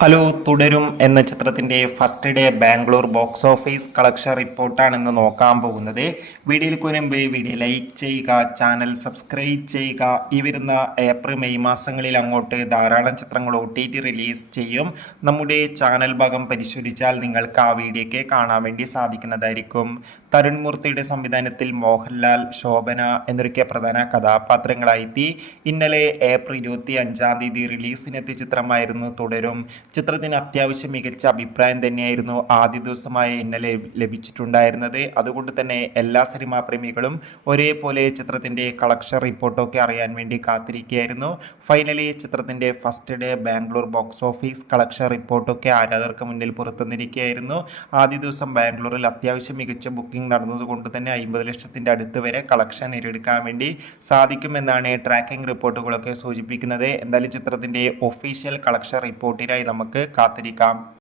Hello തുടരും എന്ന ചിത്രത്തിന്റെ first day Bangalore box office collection റിപ്പോർട്ടാണ് ഇന്ന് നോക്കാൻ പോകുന്നത്. വീഡിയോയിൽ മുൻപ് വീഡിയോ ലൈക്ക് ചെയ്യുക, ചാനൽ സബ്സ്ക്രൈബ് ചെയ്യുക. ഈ വരുന്ന ഏപ്രിൽ മെയ് മാസങ്ങളിൽ അങ്ങോട്ട് ധാരാളം ചിത്രങ്ങൾ OTT റിലീസ് ചെയ്യും. നമ്മുടെ ചാനൽ ഭാഗം പരിശോധിച്ചാൽ നിങ്ങൾക്ക് ആ വീഡിയോയ്ക്ക് കാണാൻ വേണ്ടി സാധിക്കുന്നതായിരിക്കും. തരുൺ മൂർത്തിയുടെ സംവിധാനത്തിൽ മോഹൻലാൽ, ശോഭന എന്നൊക്കെ പ്രധാന കഥാപാത്രങ്ങളായി ഇന്നലെ ഏപ്രിൽ 25 റിലീസിനെത്തിയ ചിത്രമായിരുന്നു തുടരും. ചിത്രത്തിന് അത്യാവശ്യം മികച്ച അഭിപ്രായം തന്നെയായിരുന്നു ആദ്യ ദിവസമായ ഇന്നലെ ലഭിച്ചിട്ടുണ്ടായിരുന്നത്. അതുകൊണ്ട് തന്നെ എല്ലാ സിനിമാ പ്രേമികളും ഒരേപോലെ ചിത്രത്തിന്റെ കളക്ഷൻ റിപ്പോർട്ടൊക്കെ അറിയാൻ വേണ്ടി കാത്തിരിക്കുകയായിരുന്നു. ഫൈനലി ചിത്രത്തിന്റെ first day Bangalore box office collection റിപ്പോർട്ടൊക്കെ ആരാധകർക്ക് മുന്നിൽ പുറത്തുവന്നിരിക്കുകയായിരുന്നു. ആദ്യ ദിവസം ബാംഗ്ലൂരിൽ അത്യാവശ്യം മികച്ച ബുക്കിംഗ് നടന്നതുകൊണ്ട് തന്നെ 50 ലക്ഷത്തിന്റെ അടുത്ത് വരെ കളക്ഷൻ നേടിയെടുക്കാൻ വേണ്ടി സാധിക്കുമെന്നാണ് ട്രാക്കിംഗ് റിപ്പോർട്ടുകളൊക്കെ സൂചിപ്പിക്കുന്നത്. എന്തായാലും ചിത്രത്തിന്റെ ഒഫീഷ്യൽ കളക്ഷൻ റിപ്പോർട്ടിനായി നമുക്ക് കാത്തിരിക്കാം.